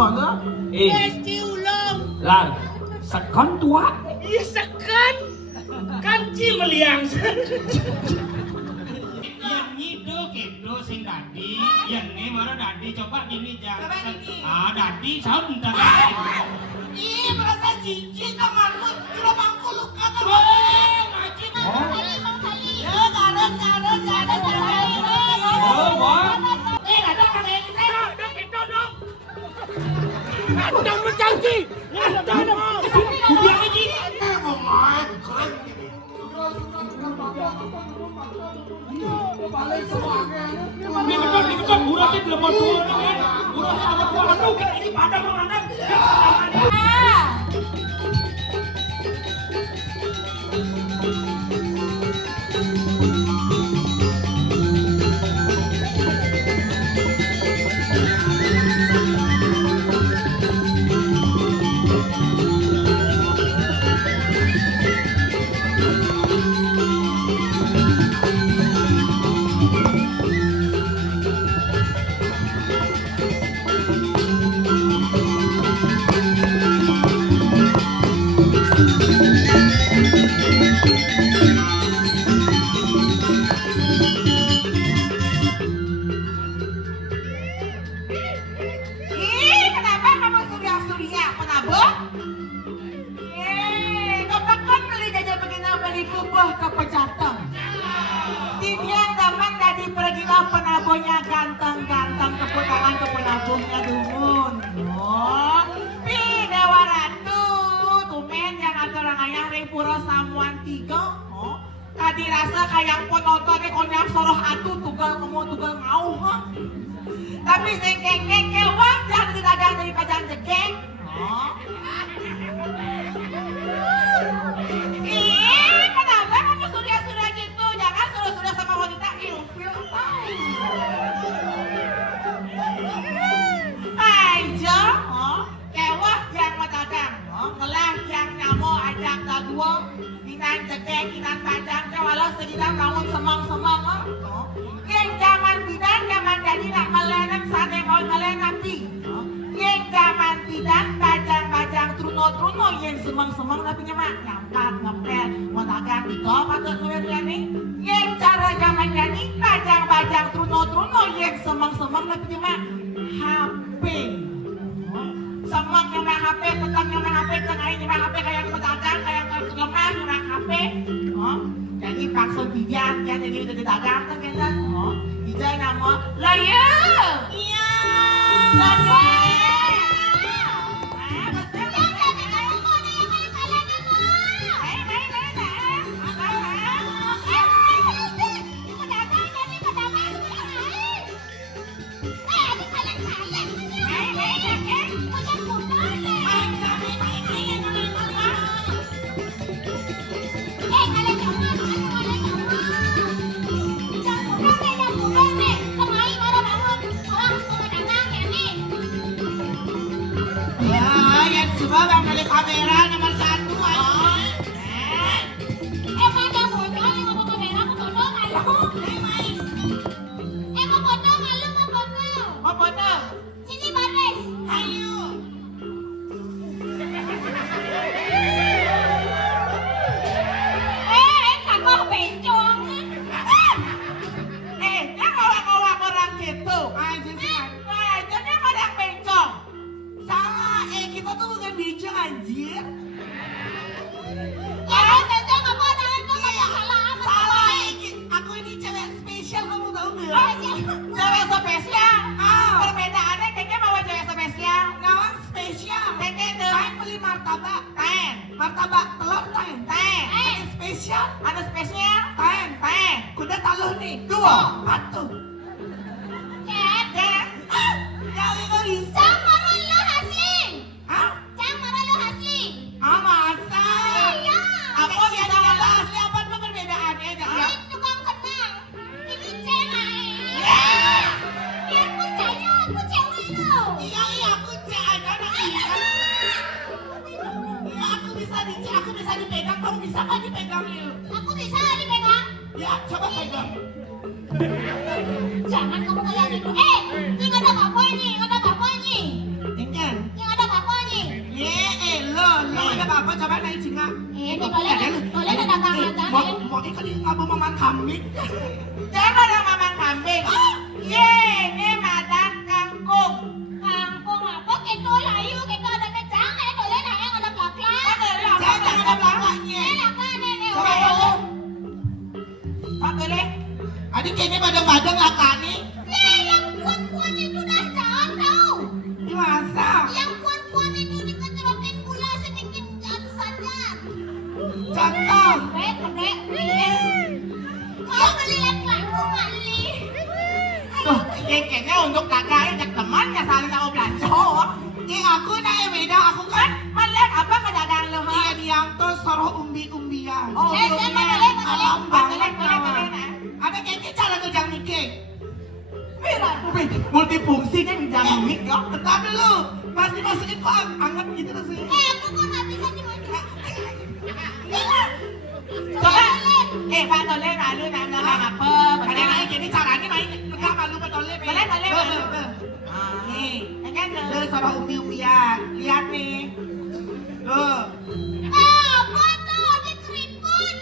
Mana? Pasti ulung. Lah, sekan tua. Iya sekan. Kanci meliang. Yang itu gitu sing dadi, yang ini mana dadi coba gini jangan. Ah dadi sebentar. Ih merasa jijik kamar lu. Kira mangku luka kan. Ngaji ya garut. Oh, wah. Ada kan ini. Dong. Udah berjanji. Ada. Kubiang ini. Ini betul burasnya dilemot dulu kan. Burasnya ada dua aduh ini pada menganak. Ih, kenapa kamu surya penabung? Kapan beli jajan begini beli kubah ke pejateng? Tidian daman tadi pergi lah penabungnya ganteng-ganteng keputangan ke penabungnya dumun. Oh, Dewa Ratu, tumen yang ada orang ayah Repuro Samuan 3. Oh, tadi rasa kayak penontonnya konyak soroh atuh tugal mau, ha? Tapi sing kengkeng kewang jangan didagang dari kajang jegeng. Oh. Ih, kenapa kamu surya gitu? Jangan surya sama wanita ilfil. Aja, oh, kewah yang madagang, oh, ngelah yang nyamo ajak dua, inan jegeng, inan padang, walau sekitar tahun semang-semang, oh. Yang zaman bidan, zaman jadi nak melenang sate kau melenang di. Yang zaman bidan, bajang truno yang semang tapi nyemak nyampat ngepel madagang di kau patut nuwer nih. Yang cara zaman jadi bajang truno yang semang tapi nyemak HP. Semang nyemak HP, petang nyemak HP, tengah nyemak HP kayak pedagang, kayak lemah nyemak HP. Jadi paksa bidan ya jadi udah didagang kan kan. Ijai nama Laya. Iya. Laya. Coba bang dari kamera nomor 1 aja. Pada bodoh yang ngomong kamera mau bodoh malu. Mau bodoh malu mau bodoh. Mau foto? Sini baris. Ayo. Kakak bencong. Dia ngawak orang gitu. Jadi orang bencong. Salah, kita tuh bukan bencong anjir. Ya bencong apa nangan kok ada salah apa? Salah, aku ini cewek spesial kamu tahu nggak? Oh, siapa? Cewek spesial. Perbedaannya kayaknya bawa cewek spesial. Ngawang spesial. Kayaknya deh. Main beli martabak. Ten. Martabak telur ten. Ten. Ada spesial. Ada spesial. Ten. Ten. Kuda taluh nih. 2. 1. Cep. Yang itu bisa. Cang marah lo hasli. Hah? Cang marah lo hasli. Masa? Iya. Apa bisa kata asli apa perbedaannya? Ini tukang kenang. Ini cewek. Ya. Ya aku cewek lo. Iya, aku cek aja nanti. Iya, aku bisa dipegang. Kamu bisa kan dipegang yuk? Aku bisa dipegang. Ya, coba pegang. Jangan kamu kayak gitu. Ini ada apa ini? Ada apa ini? Ingat, Toleh na dagang aja. Mau ikan di abu maman kambing. Jangan ada mamang kambing. Ini madan kangkung. Kangkung apa? Kita layu, kita ada kecang, toleh na yang ada plak-plak. Jangan ada belakangnya. Lakak nenek. Coba dulu. Pak boleh? Adik kayaknya badang-badang laka nih. Yang puan-puan itu dah jahat tau. Ini masa. Yang puan-puan itu dikecerokin gula sedikit saja. Contoh. Kedek. Mau beli laki-laki beli. Tuh, kayaknya untuk kakak ajak temannya saling tahu belanja. Aku na beda. Aku kan. Melihat apa kadang lo ha? Iya yang tuh soroh umbi-umbian. Oh, Alam banget. boleh. Ada kayaknya cara ngejang mikir. Multifungsi kan jangan mik ya. Bentar dulu. Pas dimasukin kok anget gitu rasanya. Aku kok nggak bisa dimasukin. Coba. Pak Toleh malu nanya apa? Ada yang jadi caranya main enggak malu betulnya. Boleh. Nih, Kan lu soroh umbi-umbian. Lihat nih. Tuh. Apa tuh di keriput?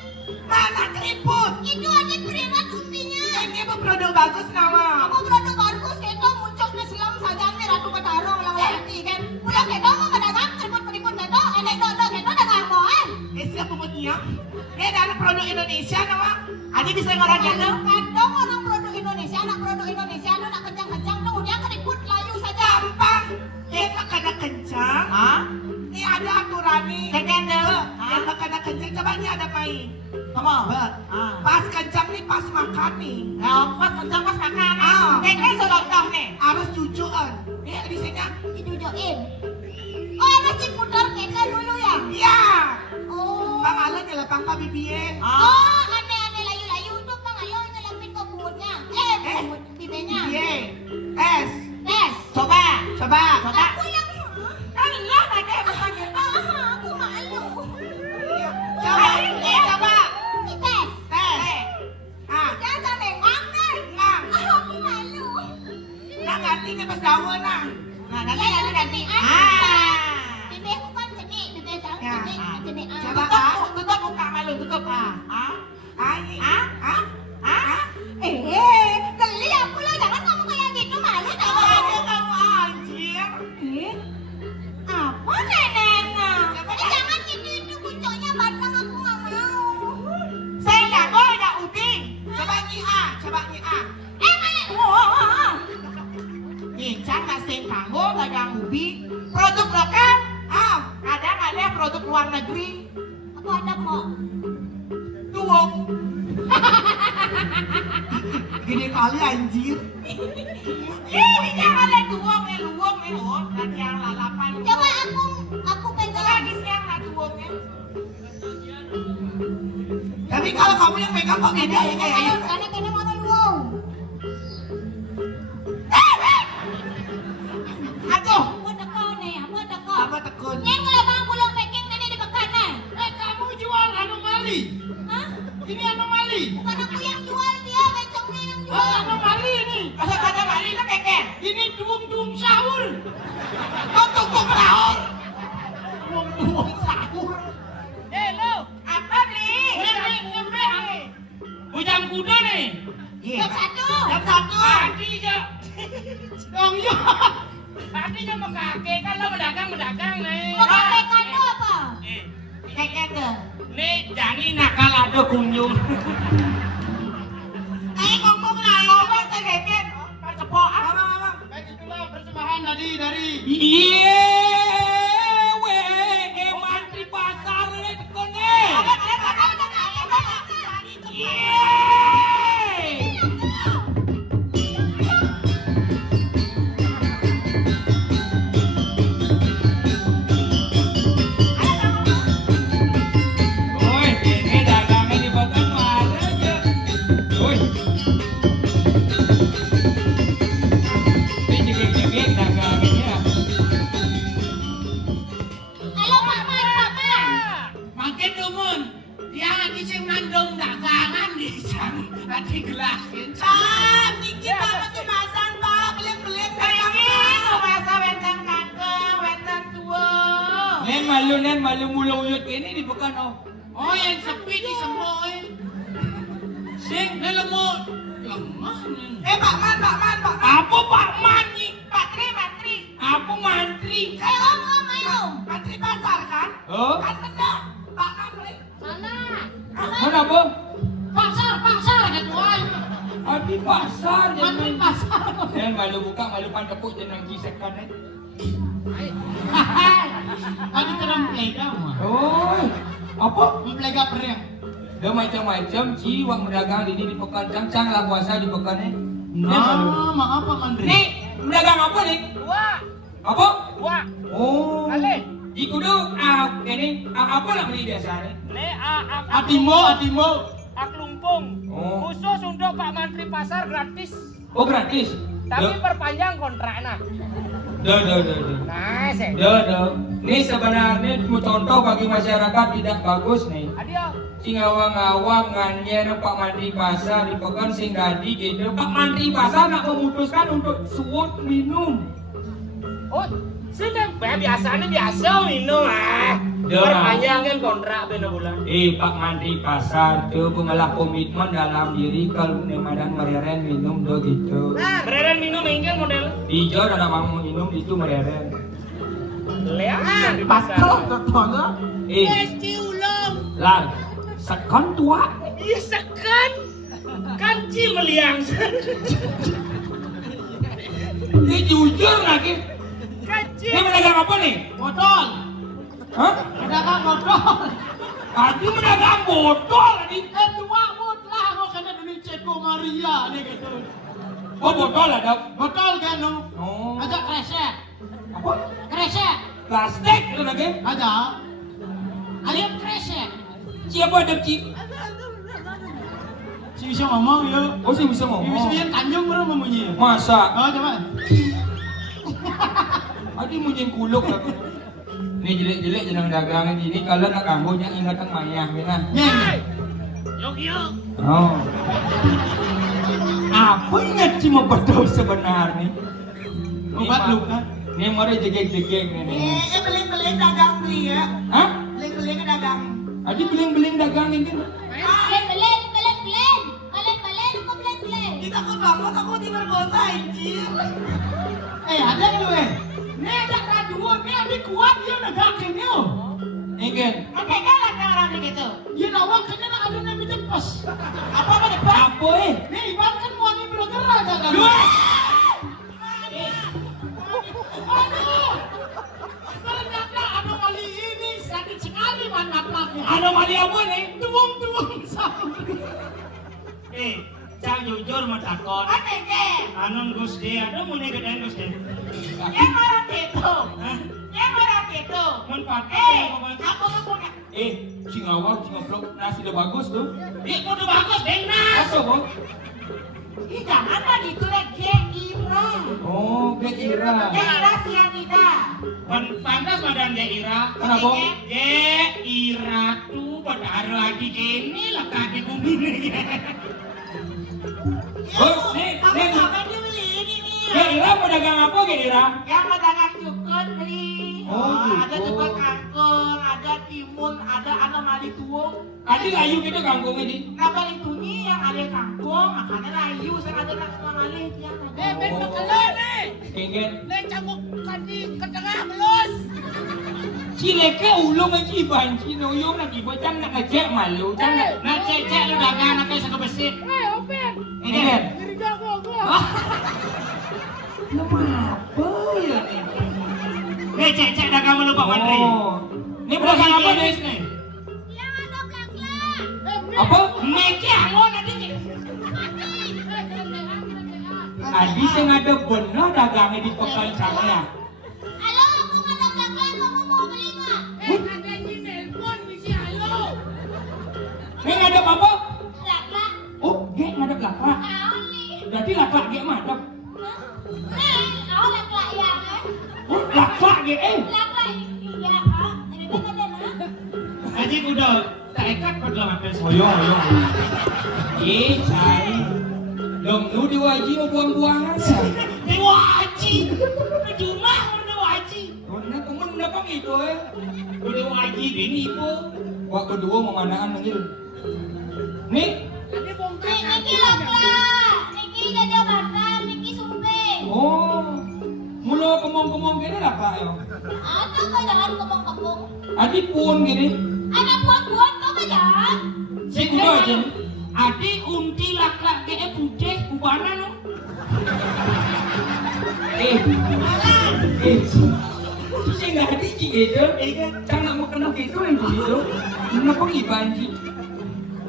Mana keriput? Itu ada keringat umbinya. Ini produk bagus nama. Aku produk bagus kita muncul ke silam saja nih Ratu Batarong lang lagi kan. Mula kita mau madagang keriput kita, enek dodo kita dagang moan. Siap pemutnya. Ini adalah produk Indonesia nama. Adi bisa ngorangin lo? Kadang orang produk Indonesia, anak produk Indonesia lu nak kencang-kencang tuh dia keriput layu saja. Gampang. Kita kada kencang. Hah? Ini ada aturan nih. Keken lo? Kita kada kencang. Coba ini ada main. Kamu? Pas kencang nih pas makan nih. Pas kencang pas makan. Ah. Keken contoh nih. Harus jujuan. Ini di sini. Didudukin. Oh harus diputar kita dulu ya? Iya. Oh. Pangalan ya lapang ka bibie. Oh aneh-aneh layu-layu tuh pangalan nyelapin ke mulutnya. Mulut bibirnya. Bibie. Tes. Tes. Coba. Coba. Aku yang Allah ada masanya. aku malu. Coba. Coba. Tes. Tes. Ah. Jangan sampai ngang. Ngang. Aku malu. Nah ganti nih pas daun nah. Nah, ganti. Bibir aku kan jenik, bibir jangan Ya. jenik. Coba. Tutup muka malu, tutup. Ai. Ah? Geli aku lah, jangan ngomong kayak gitu, malu tau. Kamu anjir. Apa neneknya? Jangan gitu itu pucuknya batang aku nggak mau. Saya nggak mau ada ubing. Coba nyi A. Coba nyi A. Bincang nasi kamu dagang ubi. Produk lokal. Kadang ada produk luar negeri. Aku ada kok. Tuwong. Gini kali anjir. Ini jangan ada tuwong luwong oh. Dan yang lalapan. Coba aku pegang. Lagi siang lah tuwongnya. Tapi kalau kamu yang pegang kok beda ya kayaknya. Karena kena mana luau. Aduh. Apa tekau nih? Apa tekau? Apa tekun? Yang kalau bang pulang packing tadi di bekanan. Kamu jual anomali. Hah? Ini anomali. Bukan aku yang jual dia, becongnya yang jual. Anomali ini. Masa kata mali itu keken. Ini duung-duung sahur. Kau tukung sahur. Tuwong sahur. Lo. Apa beli? Ngembe. Bujang kuda nih. Yang satu. Yang satu. Tadi aja. Dong yo. Tadi aja mau kakek kan lo mendagang nih. Pembekan itu apa? Keken tuh. Nih jani nakal ada kunjung. Ngomong lah. Ngomong tuh keken. Cepok. Abang. Baik itulah persembahan tadi dari mantri pasar nih kone. Oi, ini dagangan di Batam ada aja. Oi. Ini jegek-jegek dagangannya. Halo Pak Man. Makin dumun. Dia lagi sing nandong dagangan di sana. Lagi gelasin. Niki banget tuh masan pak. Belit-belit pegang. Ini masa wentang kangkung, wentang tuwong. Nen malu mula uyut ini di bukan oh. Oh, yang sepi di semboy. Sing dia lemot. Lemah nih. Pak Man. Apa Pak Man nih? Patri. Apa mantri? Om, ayo. Patri pasar kan? Oh, Kan benar. Pak Man beli. Mana? mana apa? Pasar gitu ay. Di pasar Mantri jangan. pasar. Malu buka, malu pan tepuk jangan kisekan Ada terang plega mah. Oh, apa? Plega perang. Dia macam-macam wang mendagang ini di pekan cang lah puasa di pekan ni. Nah, maaf Pak Mandri. Ni, mendagang apa ni? Wah, Apa? wah. Oh. Ale. Ikudu ini apa nak beli biasa ni? Atimbo. Aklumpung Oh. khusus untuk Pak Mantri Pasar gratis, Oh gratis. tapi perpanjang kontraknya. Dah. Nah, Dah. Ni sebenarnya contoh bagi masyarakat tidak bagus nih. adio. Sing awang-awang nganyer Pak Mantri Pasar di pekan sing tadi gitu. Pak Mantri Pasar nak memutuskan untuk suut minum. Oh, sini biasa minum ah. Ya. Perpanjangkan kontrak benar bulan. Pak Mantri Pasar tuh pengelah komitmen dalam diri kalau nemadan mereren minum do gitu. Bereren minum engkel model. Hijau ada mau minum itu mereren. Lihat di Patro, pasar. tono. Pesti ulung. Lah, sekan tua. Iya sekan. Kanci meliang. Ini jujur lagi. Kanci. Ini mendagang apa nih? Botol. Hah? Pedagang botol. Tadi mendagang botol tadi. Tua mutlah kok kena duit Ceko Maria nih gitu. Oh botol ada. Botol kan no. Oh. Ada kresek. Apa? Kresek. Plastik itu lagi. Ada. Ayam kresek. Siapa ada cip? Si bisa ngomong ya. Oh sih bisa Si ngomong. bisa yang Tanjung baru memunyi. Masa? Oh coba. Adi munyin kuluk lagi. Ini jelek-jelek jenang dagangan ini kalau nak ganggu yang ingatan mayah mina. Nyeng. Yuk. Oh. Apa ingat cuma betul sebenarnya? Obat luka. Ini mari jegek-jegek ini. Beling-beling dagang beli ya. Hah? Beling-beling dagang. Adi beling-beling dagang ini. Belen. Kau belen. Kita kok banget aku diperkosa anjir. Ada itu Ini ada raduan, ini ada kuat dia dagang ini oh. Ingin. Kayaknya lah orang begitu. Dia nawak kayaknya nak ada yang dijepes. Apa depan? Apa Nih ibarat kan wangi belum gerak dagang. Aduh. Ternyata anomali ini sakit sekali mana pelaknya. Anomali apa nih? Tuung sama. Cang jujur mau takon. Apa ke? Anon Gusti, ada mau nih gedean Gusti. Yang orang itu. Hah? Yang orang itu. Mun pakai Aku mau punya. sing awal sing ngeblok nasi udah bagus tuh. Udah bagus, Dengnas. Apa kok? Ih, jangan lah gitu lah, Geira. Oh, Geira. Geira sianida. Pantas Madam Geira. Kenapa? Geira tuh pada lagi gini lah kaki bumi nih. Oh, nih. Apa dia beli ini nih? Geira pedagang apa Geira? Yang pedagang cukun beli. Oh, Ada cukun. juga kangkung, ada timun, ada anomali tuung. Adi layu gitu kangkung ini. Kenapa itu yang ada kangkung, makanya layu, saya ada anomali yang ada. Ben bakalan nih. Kenggen. Nih cambuk kaki ke tengah melus. Cileke ulung aja banci noyong lagi bocang nak ngecek malu. Cang nak cek lu dagang nak kayak sego besi. Open. Ini kan. Diri gua. Lu apa ya nih? Cek dagang lu Pak Mantri. Oh. Ini pedagang apa nih? Yang ada blak-blak. Apa? Meki angon ada nih. Adi sing ada bener dagangnya di pekan cangnya. Halo, aku ada blak-blak. Kamu mau beli nggak? Ada di nelpon misi halo. Ini ngadep apa? Blak-blak. Oh, gek ngadep lakrak. Kau nih. Berarti lakrak gek madep. Kau blak-blak ya? Oh, lakrak gek Blak-blak. Iya, Kak. Ini kan ada nak. Aji udah tak ikat kau dalam apa? Oyong. Cai. Dong lu diwaji mau buang-buangan ya? Diwaji. Cuma udah waji. Karena temen dapat itu Udah wajib ini Bu. Wak kedua memandaan nengil. Nih, Ini bongkar. Niki lakla, Niki jadi batam, Niki sumbe. oh, mula kemong-kemong gini lah kak yo. Atau kau jangan kembang-kembang. Adik pun gini. Anak buat-buat kau kau jangan. Si kuda aja. Adi unti lak-lak kayak putih kubana no. Sih nggak ada sih gitu. Jangan mau kenal gitu yang gitu. Kenapa gibanji?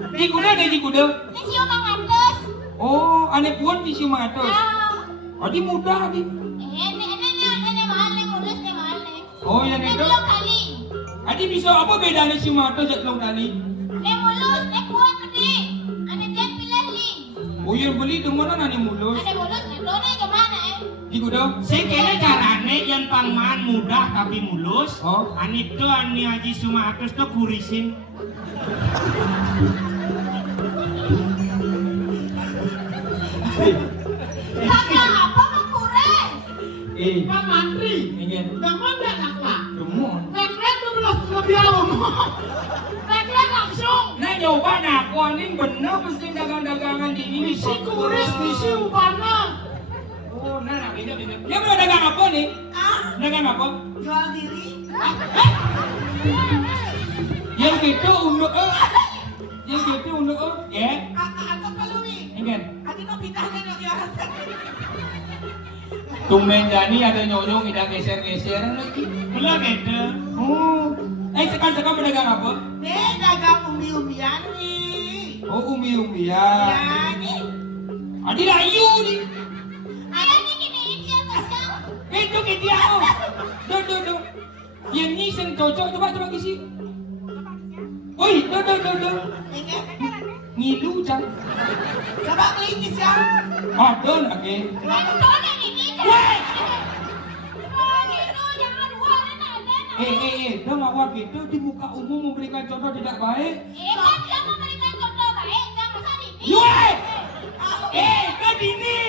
Di kuda ada di kuda. Ini siapa ngantes? Oh, aneh pun di situ matos. Ah, Adi muda adi. ini mahal nih, mulus nih mahal nih. Oh ya Ini nego. belum kali. Adi bisa apa bedanya si matos jak long kali? Ini mulus, ini kuat gede. Ada jet pilih nih. Oh yang beli di mana nani mulus? Ada mulus, nih dona gimana Di kuda. Saya kira carane yang pangman mudah tapi mulus. Oh. Ani tuh ani Haji Sumatus tuh kurisin. Kakak apa mau kures? Pak Mantri. Ingin. Teman gak lakla? Demon. Nek-nek dulu lebih awam. Nek-nek langsung. Nah nyoba nak, wah ini bener mesti dagang-dagangan di ini. Misi kuris, misi ubana. Oh, nah ini. Dia mau dagang apa nih? Dagang apa? Jual diri. Yang gitu untuk yang gitu untuk ya. Atau kalau nih. Ingin. Adi no pitahnya no diorang. Tumben Dani ada nyonyong tidak geser-geser lagi. Belum gitu. Oh, sekarang berdagang apa? Nih dagang umbi-umbian nih. Oh, umi-umbian. Ya nih. Adi layu nih. Ada nih gini dia kacang. Itu ke dia. Do. Yang ni sen cocok coba kisi. Oi, do. Ini. Ngilu cang. Coba kelingis ya. Ada lagi. Ini dona nih nih. Weh. Oh gitu, jangan dua ada. Dah ngawat gitu di muka umum memberikan contoh tidak baik. Kan dia memberikan contoh baik, jangan masa ini. Yue! Kan ini.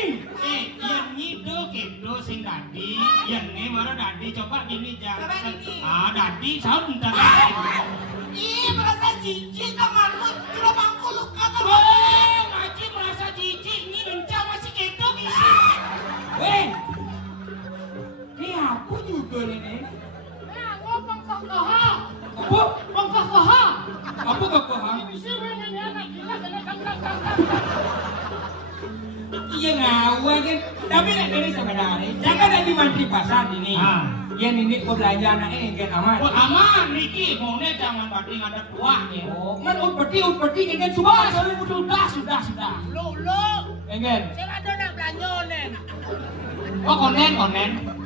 Yang itu gitu sing dadi, yang ini baru dadi coba gini jangan. Coba gini. Dadi saud entar. Ih, merasa jijik kamarmu. Cuma bangku luka kan. Maji merasa jijik ini rencana masih gitu bisa. Weh. Ini aku juga ini. Nah, ngomong kokoha. Apa? Kokoha. Apa kekohan? Misi ini anak gila kena kangkang. Iya ngawa kan. Tapi nak dari sebenarnya. Jangan lagi mantri pasar ini. Yang ini berbelanja anaknya kan aman. Wah aman Niki, maunya jangan bating ada tuanya. Oh, man upeti kan semua. Sudah. Lu. Engen. Saya ada nak belanja nen. Oh konen.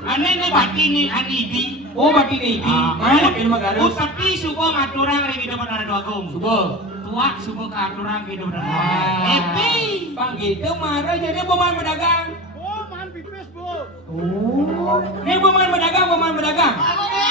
Ane ini bati nih anibi. Oh, bagi ini. Mana film garus? Upeti subuh ngaturang ring hidup pada doagung. Subuh. Tuak subuh ngaturang hidup pada doagung. Ah. Epi. Bang gitu marah jadi pemain pedagang. Oh, man pipis, Bu. Oh. Ini pemain pedagang. Oke.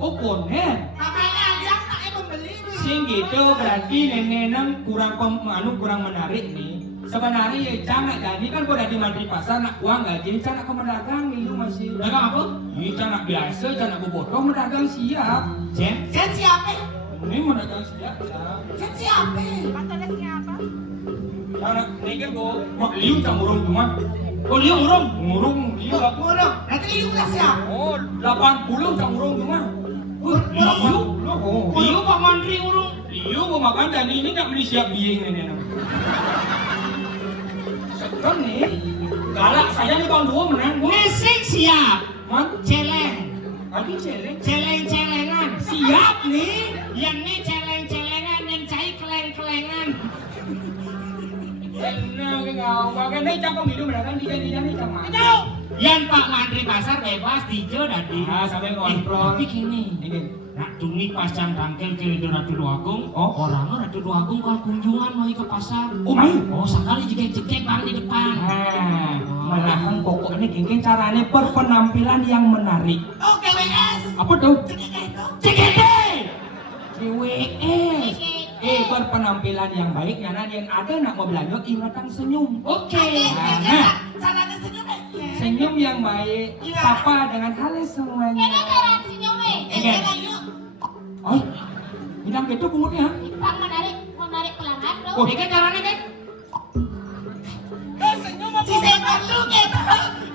Oh, konen. Makanya aja anaknya membeli nih. Sing gitu berarti nenek kurang menarik nih. Sebenarnya ya canak jadi kan gua dari mantri pasar nak uang gaji canak ke pedagang itu masih. Dagang apa? Ini canak biasa, canak bobotoh pedagang siap. Jen. Kan siapa? Ini pedagang siap. Kan siapa? Patolesnya apa? Canak ini kan gua mak liu camurung cuma. Oh liu urung. Ngurung liu lah. Murung. Nanti liu kan siapa? Oh 80 camurung cuma. Liu. Oh, Liu Pak Mandri urung. liu gua makan dan ini nggak beli siap biing ini. Kan nih, galak saya nih bang dua menang. Nesik siap. Man, Celeng. tadi celeng. Celeng-celengan. Siap nih. Yang ini celeng-celengan yang cai keleng-kelengan. Enak ngawak kan nih cakap hidup berdagang di nih sama. Yang Pak Mandri Pasar bebas dijo dadi. Sampai kontrol. Tapi gini. Ini. Nak tuni pasang tangkel ke Ratu Duagung. Oh. Orangnya Ratu Duagung kalau kunjungan mau ke pasar. Oh, main. Oh sekali jegek-jegek bang di depan. Malahan pokoknya gini caranya berpenampilan yang menarik. Oh, KWS. Apa tuh? Cekek itu. CGT. GWS. Berpenampilan yang baik karena yang ada nak mau belanja ingatan senyum. Oke. Nah, Caranya senyum ya. senyum yang baik. Sapa dengan halo semuanya. Ini keren senyumnya. Iya. Yuk. Oh, Bilang gitu punggutnya. Bang menarik pelangan tuh. Oh, ini caranya kan? Si Sepon lu gitu.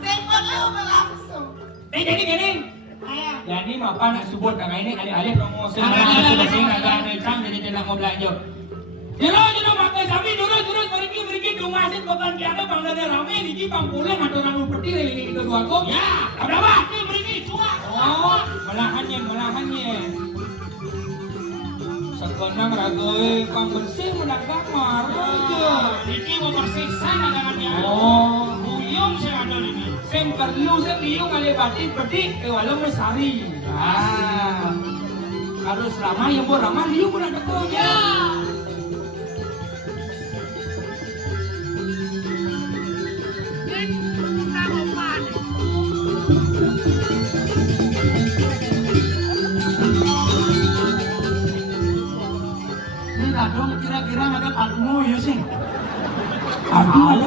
Sepon lu langsung. Jadi gini. Ayah. Jadi apa nak sebut kang ini alih-alih promosi masing-masing agak necang jadi tidak mau belanja. Jero makan sapi durus meriki dumasin bukan kiana bang dari rame di bang pulang atau orang peti ini itu dua kok. Ya, ada apa? Ini meriki cuma. Oh, melahannya. Sekarang ragai bang bersih mendagang marah. Ini mau bersiksa dagangannya. Oh, Buyung saya ada ini. Sen perlu sen liung kali batik petik ke walau mesari. Ah, harus ramah yang buat ramah liung pun ada kok. Ya. Ini Dadong kira-kira ada patmu ya sih? Aduh,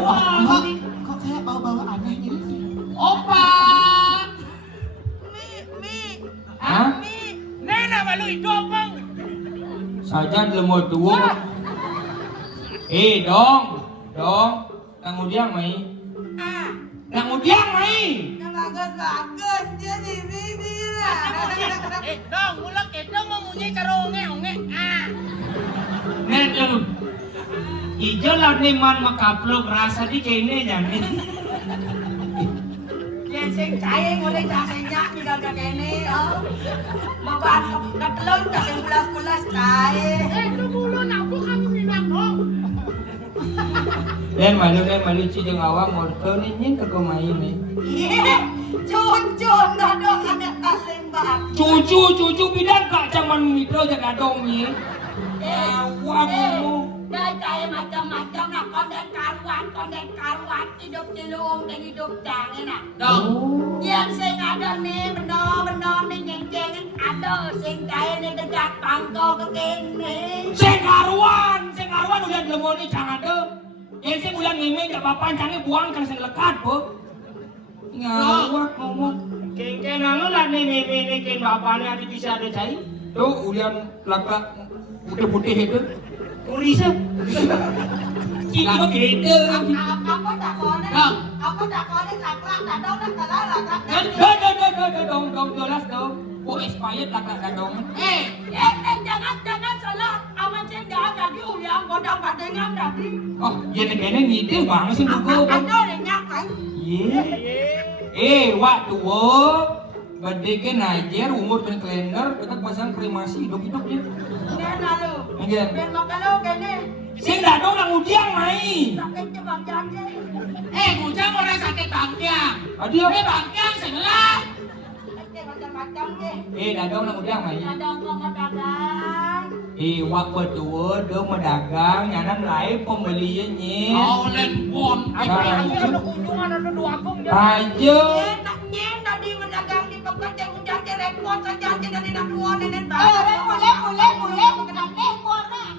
Kok kayak bau-bau aneh gitu sih? Opa! Hah? Nena malu itu bang. Saja lemot tua. Dong, nang udiang mai. Nang udiang mai. Bagus dia di sini lah. Dong, mulak itu mau munyi onge. Nen lu. Ijo lah ni man makaplok rasa di kene nyane. Yang sing kaya ngoleh jasenya tidak ada kene. Mabat ketelon tak yang bulas-bulas kaya. Itu bulun aku kamu bilang dong. Len malu cijeng awang motor ni nyin ke main ni. Cucu dodong ada kalembak. Cucu bidan kak caman mikro jaga dong ni. Awang mu. Dah kaya macam-macam nak konten karuan hidup cilung dan hidup jangan nak. Dong. Yang sing ada ni benar ni nyengceng ada sing kaya ni dekat pangkau ke kene. Seng karuan udah lemot ni jangan ada. Yang sing ulang ngimeng tak papan canggih buang kan sing lekat po. Ngawak ngomong. Kengken anu lah ni meme ken bapane ada bisa ada cai. Tuh ulian laka putih itu. Kurisa. Kita gitu. Aku tak konek lakrak dadong nak kalah lakrak. Dong jelas dong. Oh expired laka dong. Jangan salah aman sing dah tadi uliang godang kadengan tadi. Oh, jadi ngide banget sih buku. Ada ni nyak kan. Waktu gede ke Niger umur dan kalender kita pasang kremasi hidup dia. Ni lalu. Again. Ben makalau kene. Sing dadong nang udiang mai. Sakit cebang janji. Bujang orang sakit bangkiang. Adi apa? Bangkiang sebelah. Sakit macam-macam je. Dadong nang udiang mai. Ada kau dagang. Wak berdua dia mendagang nyanam lain pembeliannya. Len pon. Ada kunjungan ada dua akung dia. Aja. Nyen tadi mendagang di pekan jangan janji repot saja jadi nak dua nenek Boleh. Kenapa ekor nak?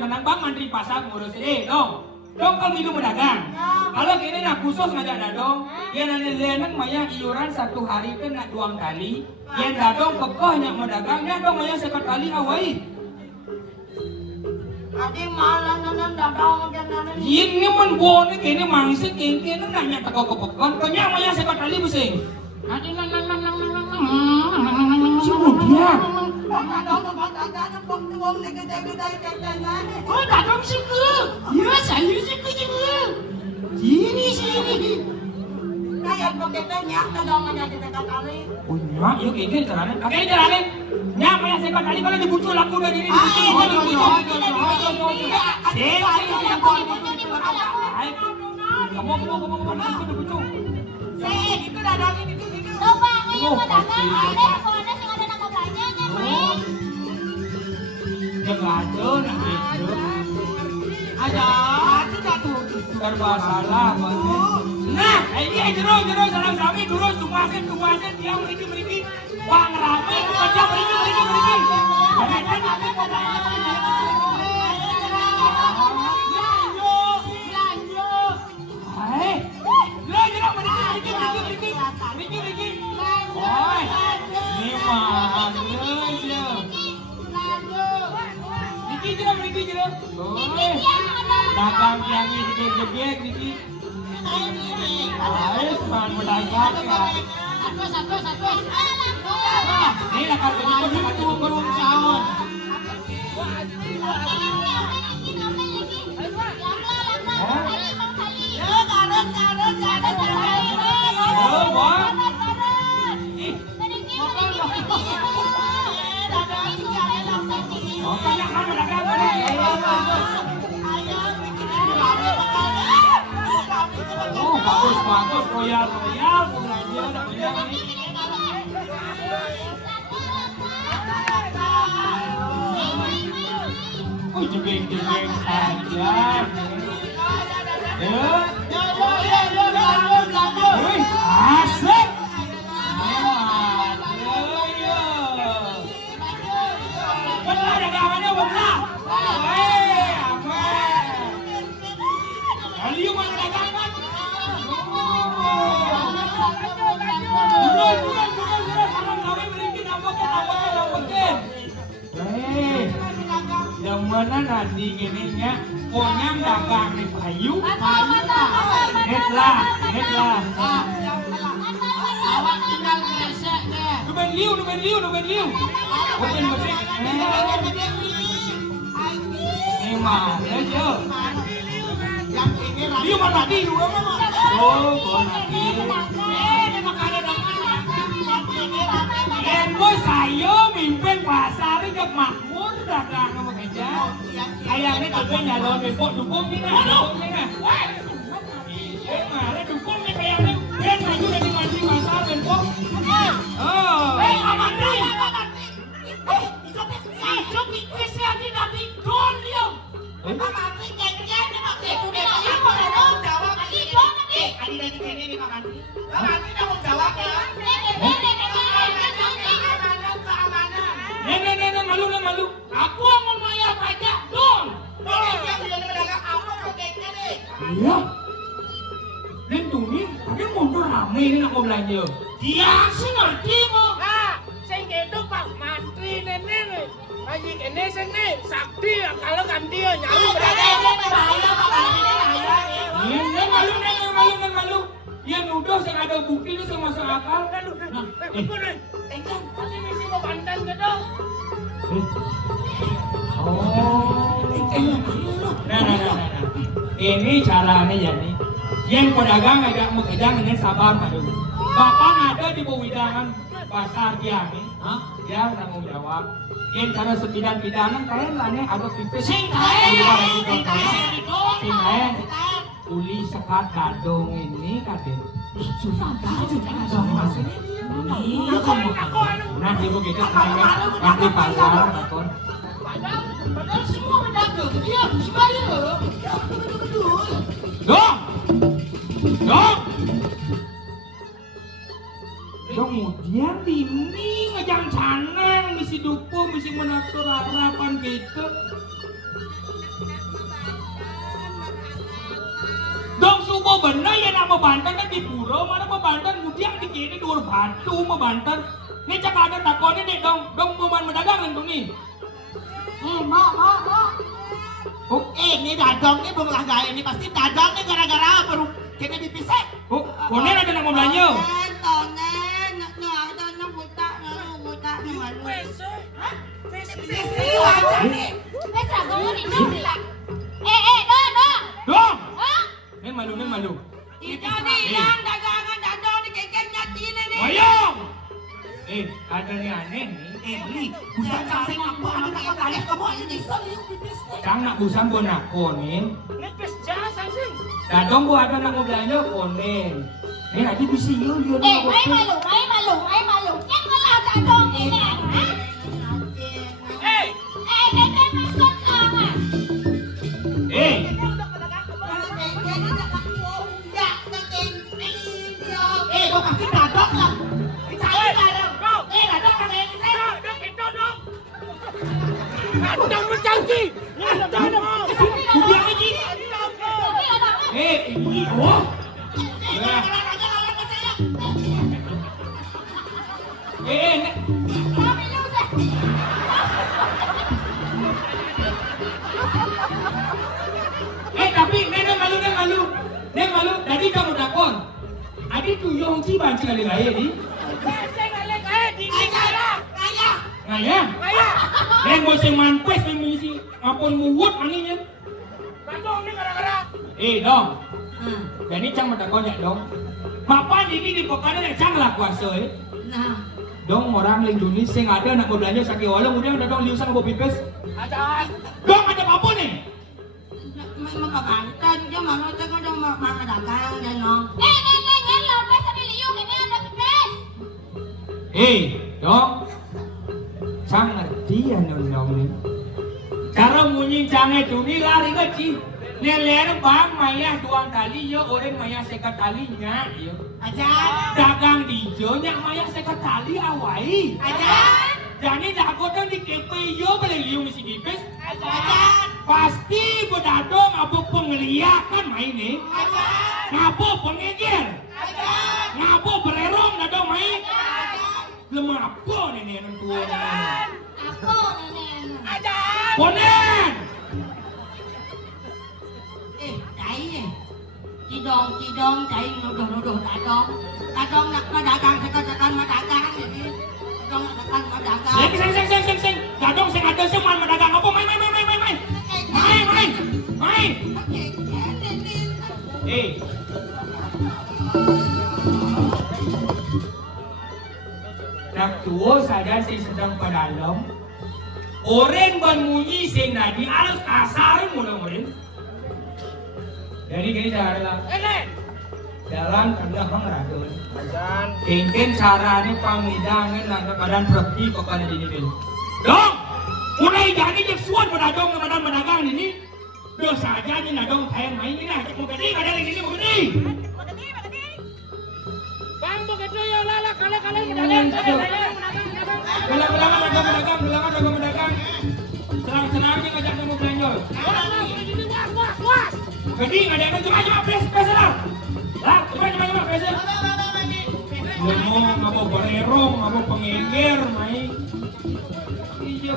Tenang bang mantri pasar ngurus dong kalau minum pedagang kalau kini nak khusus ngajak dadong yang nanti lenang maya iuran satu hari kan nak 2 kali yang dadong kekoh nyak medagangnya dong maya sekali awai Adi malah nanan dagang jangan ini menbone kini mangsit kini nanya teko kepekon kenya maya sekali besing dia Oh, dadong suku. Ya, saya suku juga. Sini. Kayak pakai banyak dagang aja di dekat kali. oh nyak yuk kini caranya kakek caranya nyak maya sekali kalau dibucul aku udah gini Itu dagang ini. Coba ayo dagang. Ada kok ada sing ada nama belanjanya, Mai. Jengado nak itu Ada tuh. serba salah nah ini jero salam kami durus tumasin dia meriki bang rame kerja meriki Dagang yang ini gede-gede niki. Ayo man berdagang ya. Ini akan betul sahur. Oh, bagus, royal, belanja ini. Oh, jebeng-jebeng saja. Wih, asik. Benar dagangannya benar. Weh, aman. Kalian mana dagangan? Turun. Salam kami berikin nambahin. Yang mana nanti gininya, pokoknya dagang nih payu. Net lah. Awak tinggal kresek deh. Nuben liu. Bukan bersih. Ini mah, aja. Liu mana di dua mah? Oh, nanti. Boy saya mimpin pasar ke makmur dagang sama kerja. Ayam ini tapi nyalon bepok dukung ni nah. Mana dukung ni kayak ni. Ben maju dari mancing pasar bepok. Oh. Aman ni. Itu pikir saya ni nanti don dia. Aman ni kaya ni nak jawab ni. Adi dari sini ni makan ni. Makan ni nak jawab ya. Malu. Aku mau bayar pajak, dong. Iya. Dan tuh ni, tapi motor ramai ni nak belanja. Dia sih ngerti mo. Saya gitu Pak Mantri nenek. Lagi ini sini sakti kalau ganti nyawa berada. Ini malu. Dia nuduh saya ada bukti itu saya masuk akal. Nanti mesti mau bantan ke dong. Oh. Nah. Ini caranya ya nih. Yang pedagang agak mengejar dengan sabar madu. Bapak ada di wewidangan pasar dia nih. Dia tanggung jawab. Yang cara sepidan-pidanan kalian lah nih ada pipis. Sing kain. Uli sekat gadong ini kadang. Nah, ibu kita yang di pasar, betul. Padahal semua pedagang dia sebayar. Dong. Kemudian ini ngejang canang, misi dukung, misi menatur harapan gitu. Dong subuh bener ya nama Banten kan di Puro, mana mau Banten kemudian di kiri dua batu mau Banten. Ini cak ada takonnya nih dong mau mendagang itu nih. Oh, ini dadang ni bang gaya ini pasti dadang ni gara-gara baru kena dipisah. Oh, konen ada nak mau belanja. Dong. Nen malu. Tidak hilang dagangan dadong di kekenya Cina nih. Wayang. Ada nih aneh nih. Beli, bukan kasih apa anak kalian kamu ini selalu dipisah. Cang nak busang gua nak konen. Nipis jasa sih. Dadong gua ada nak mau belanja konen. Nih nanti bisa yuk. Mai malu. Yang malah dadong ini. Masuk sama. Kau kasih dadang lah. Dicari dadang. Dadang kan ini. Dadong berjanji. Kubiang lagi. Ini oh. Jadi kamu dakon. Adi tuyong si banci kali gaya di. Saya ngalek aja di negara. Ngaya. Yang gue sing manpes yang misi ngapun muwut aninya. Bandung nih gara-gara. Dong. Jadi cang dakon ya dong. Papa ini di pokoknya yang cang lah kuasa Nah. Dong orang lindungi sing ada nak belanja sakit walau udah dong liusan mau pipes. Ada. Dong ada apa nih? Makabantan dia mana tengok dong mana dagang dan no. Yan lang, pesa ni Leo, kini ada pipes. Dong. Cang ngerti ya dong nih. Cara munyi cang itu nih lari kecil. Neler bang maya tuang tali yo orang maya sekat talinya yo. Ajan, Dagang dijo nya maya sekat tali awai. ajan, Jadi dago tuh di kepe yo beli liu misi pipes. ajan, Pasti bedado ngabuk pengliakan main nih. ajan, Ngabuk pengeger. ajan, Ngabuk bererong dado main. Lemah apa nih nih tua nih. Ako, nenen. Ajan. Ponen. Chạy Cidong chạy nuduh Tadong nak dagang sekat ma dagang jadi. Tadong nak dagang ma dagang. Sing. Dadong sing ada seman mendagang apa main. Main. Nak tua saja sing sedang padalam. Orang bermunyi sing tadi alas kasar mula orang. Jadi gini cara jalan kena hang radon. Ingin caranya pamidangan lantaran badan pergi kepada diri ini. Dong, mulai jadi jesuan pedadong ke badan pedagang ini. Dosa aja nih nadong tayang main ini lah. Mau gede ada yang ini mau gede. Bang begitu ya lala kala mendagang. Gelang pedagang. Serang ngajak kamu belanja. Was. Gede ada yang cuma pes lah. Lah, cuma pes. Lemong, ngapa bererong, ngapa pengenger, main. Iya.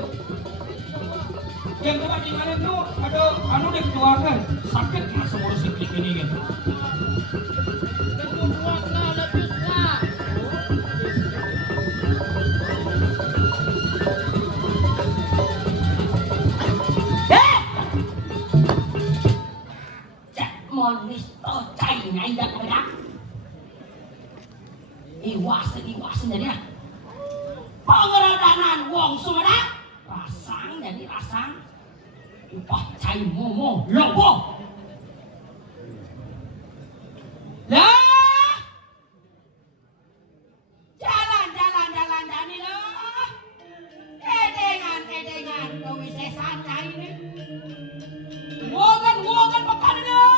Yang coba tinggalin tuh, ada anu deh ketuakan. Sakit masa ngurus siklik ini gitu. Monis cai ngai dak bedak. Iwasan jadi lah. Pengeradanan wong Sumedang. Rasang jadi rasang. Upah cai momo lobo. Lah. Jalan dani lah. Edengan kowe sesan cai ini. Wogan makan dah.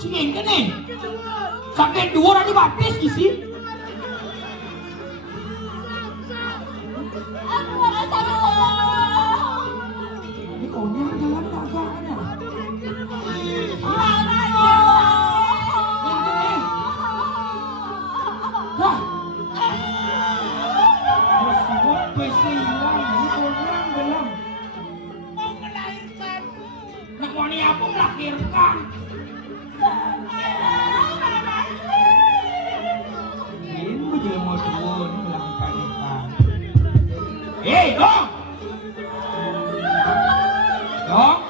Singin ka nih. Sakit dua nanti batis gisi. Ini konya jalan agaknya. Dah. Semua PC hilang. Ini konya belum. Mau melahirkan. Nak mau ni apa melahirkan? Ini dia mau turun melakukan ikan. Dong! Dong!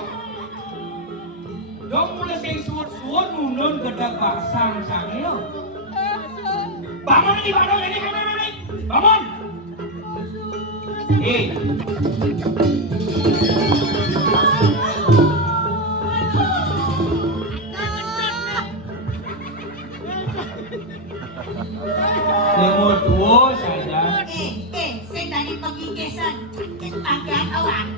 Dong mulai sing suut-suut nunun gedak pasang sangil. Bangun ini, bangun ini. Bangun! Lemur tua saja. Saya tadi pergi kesan. Agak awak.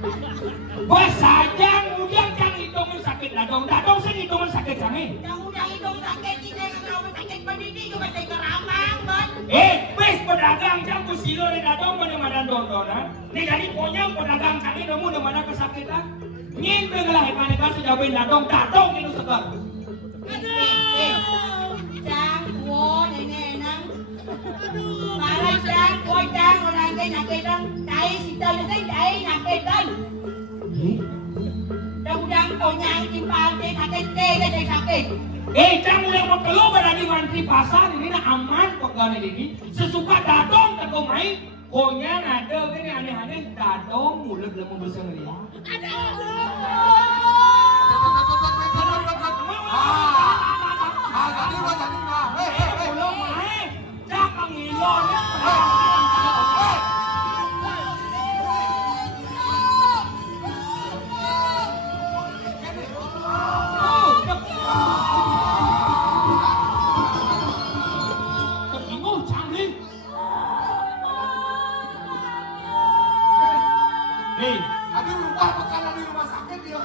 Bos saja mudah kan hidungan sakit dadong. Dadong saya hidungan sakit kami. Yang udah hidung sakit, kita kalau sakit pendidik juga saya keramang, kan? Bes pedagang jam kusilo di dadong mana dondonan. Nih dari ponyang pedagang kami nemu di mana kesakitan. Ngin begelah ikan sejauh dadong itu segar. Cang, wo, nenek, nang. Malah cang, koi cang, orang kaya nakitan. Cai, sita lesai, cai, nakitan. Udang konyang timpal, dia sakit, dia sakit. Cang mulai mau keluar berani mantri pasar ini nak aman pegangan ini. Sesuka dadong tak kau main. Konyang ada ini aneh-aneh dadong mulai belum berseng dia. Belum main. Jangan ngilon. Tersinggung canggih. Nih, Aduh, lupa makanan di rumah sakit dia.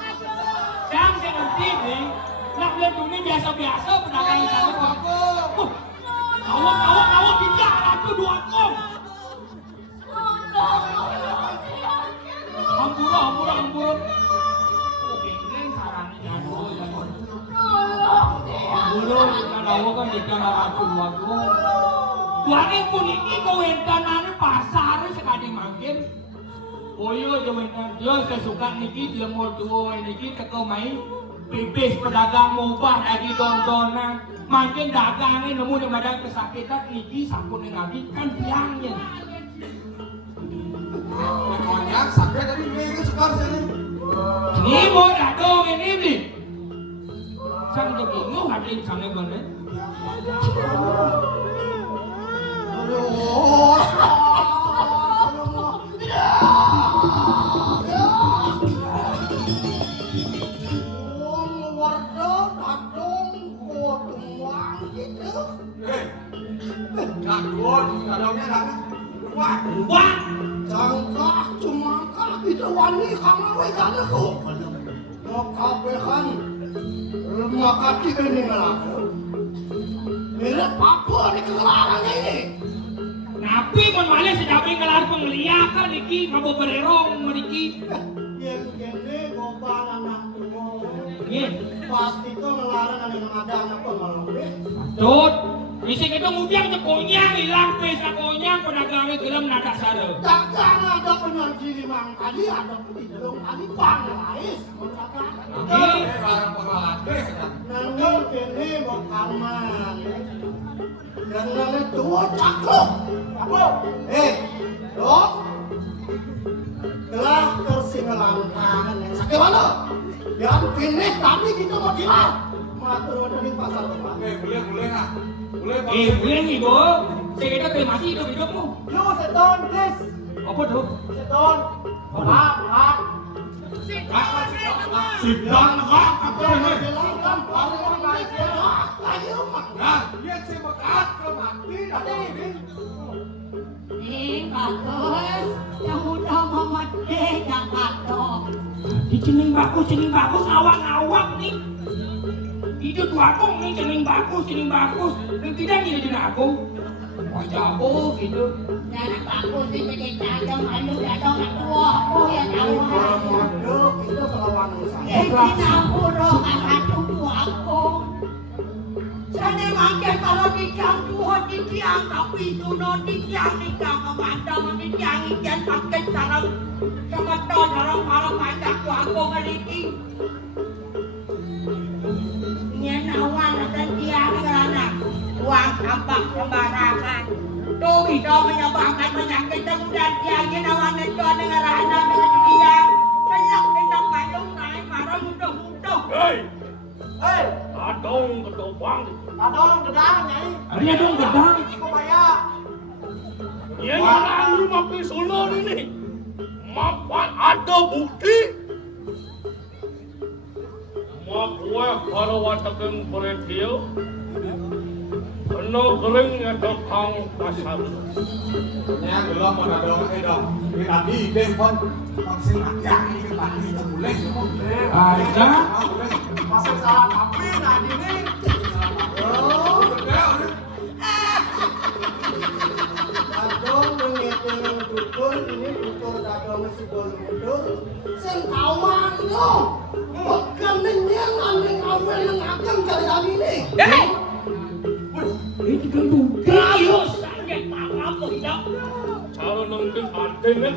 Cang saya ngerti nih. Nak lihat dunia biasa-biasa pedagang ikan itu. Kawak bijak aku 2 kong. Ampura. Ini sarannya jadul. Ampura, kalau kan ikan aku 2 kong. Tuanin pun ini kau entanannya pasar sekali makin. Oh iya, dia saya suka niki lemur tua niki teko main bebas pedagang mubah lagi dondonan makin dagangnya nemu di badan kesakitan niki sampun lagi kan biangnya. Pokoknya sakit tadi ini sekar sini. Ini mau dadong ini beli. Sang degingmu hadin sange bener. Wah, Cangkak cumangkak itu wani kama wekan aku. Makabekan lemah kaki ini ngelaku. Mirip apa di kelarang ini? napi pun malah sedapi ngelar pengliakan niki mabo bererong niki. Yang kene gopal anak tua. Nggih. Pasti itu ngelarang ada anak malam. Tut, ising itu mudiang tekonyang hilang pesa konyang pedagangnya gelem nada sare. Dagang ada penerji 5 kali, ada penidung kali panglais. Nggih. Nanggung kene bokaman. Jangan tua cakluk. Dok. Telah tersingelan tangan yang sakit mana? Yang kene tadi kita mau dilar. Matur dari pasar tempat. Boleh nih, Bu. Saya kita terima kasih hidupmu. Yo seton, please. Apa tuh? Seton. Maaf. Sidang kok kan paling baik ayo mah. Dia si bekat ke mati tadi. Bagus. Yang udah memede Jakarta. Di cening bagus awak nih. Hidup aku nih cening bagus. Yang tidak ini juga aku. Jauh gitu. Anak bagus sih jadi tajam, aduh datang tua. Aku yang tahu. Itu kelawan Ini aku dong anak tua aku. Saya makan kalau di tiang Tuhan di tiang tapi suno di tiang kemandang di tiang ikan pakai sarang sama sarang malam banyak aku ngeliti. Nyenawan dan tiang kerana uang sampah sembarangan. Tuh itu menyebabkan penyakit dan tiang nyenawan itu dengan rana dengan tiang. Banyak tidak bandung naik marah mudah-mudah. Hei, Adong kedobang. adong gedang nyai. Ada dong gedang. Iku bayar. Ya yang lu makin solo ini. Mapan ada bukti. Makwa kalau watakan beretio. Kena kering ada kang pasar. Nya belum mau adong dong. Ini tadi deh pon. Vaksin aja ini tadi boleh. Ada. Masih salah tapi nah ini. Oh, Dadong mengitung dukun ini tutur dadong sebelum mundur sing kawan yo bukan yang aneh awal yang akan cari lagi nih Itu kan bukti. Kamu sangat apa tidak? Cara nunggu artinya.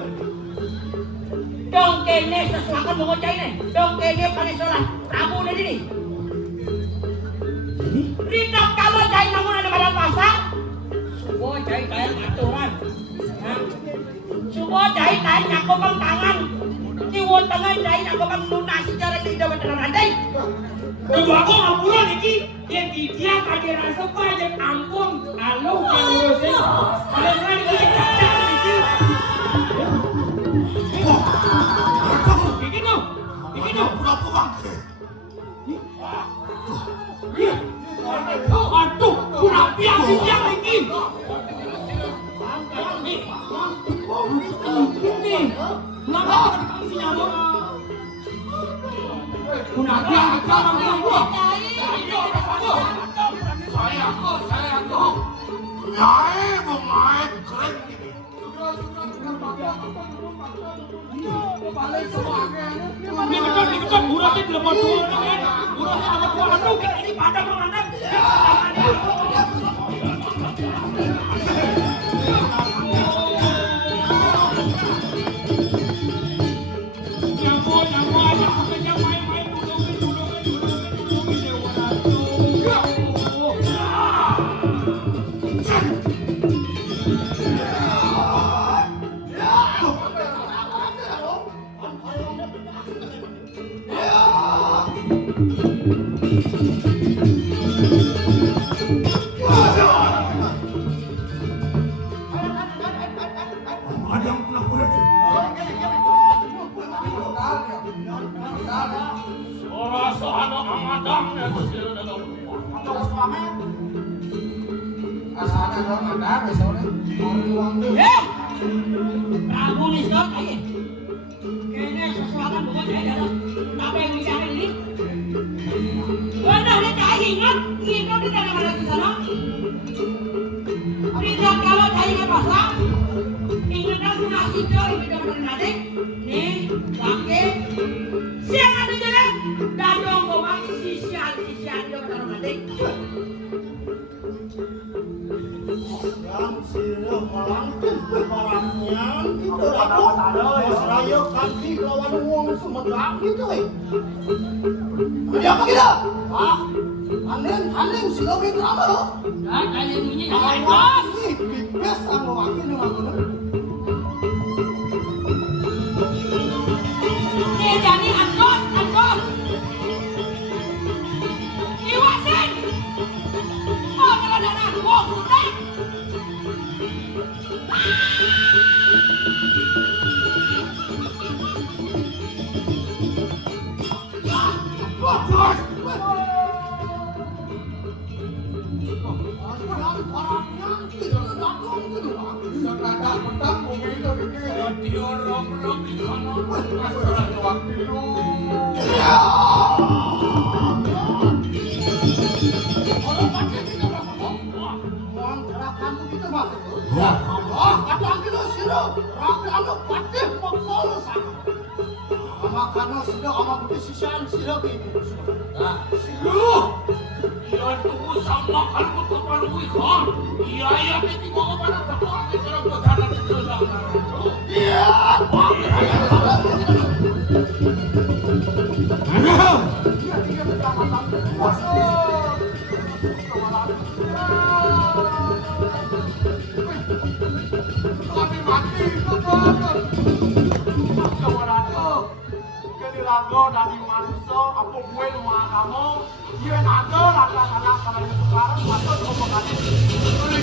Dong kene sesuatu mau cai nih. Dong kene paling salah. Kamu udah ini. Rindok kalau cai namun ada pada pasar. Semua cai kayak aturan. Semua cai kayak nyakopang tangan. Jiwa tangan cai nyakopang lunasi cara tidak beneran andai. Kedua aku ngapuran iki. Yang dia kaget rasa aja ampun. Lalu yang ngurusin. Kalau kan ini cacak iki. Iki no. pura-pura. Aduh, kurang biang iki. Ini, kenapa si nyamuk? Kunci akan gua. Saya aku. Nyai bungai keren ini. Ini betul, burasnya belum mau turun kan? Burasnya sama gua, aduh, kita ini pada mengandak. Prabu nih sok aja. Kayaknya sesuatu bukan saya dalam. Apa yang bicara ini? Wadah dia cai ingat di dalam ada di sana. Tidak kalau cai ingat pasang. Ingat aku nasi coy di dalam nanti. Nih, pakai. Siang ada jalan. Dadong bawa sisian di dalam nanti. yang sirah melangkah barangnya gitu aku Raya kaki lawan wong Sumedang gitu apa kita? Aneh sila bin lama lo Dan kalian bunyi awas nih bibes sama wakil dengan aku Dia jadi angkot. Iwasin. Oh, kalau ada wong udah. Dari manusia, apa gue rumah kamu, dia naga, anak-anak kalau sekarang, atau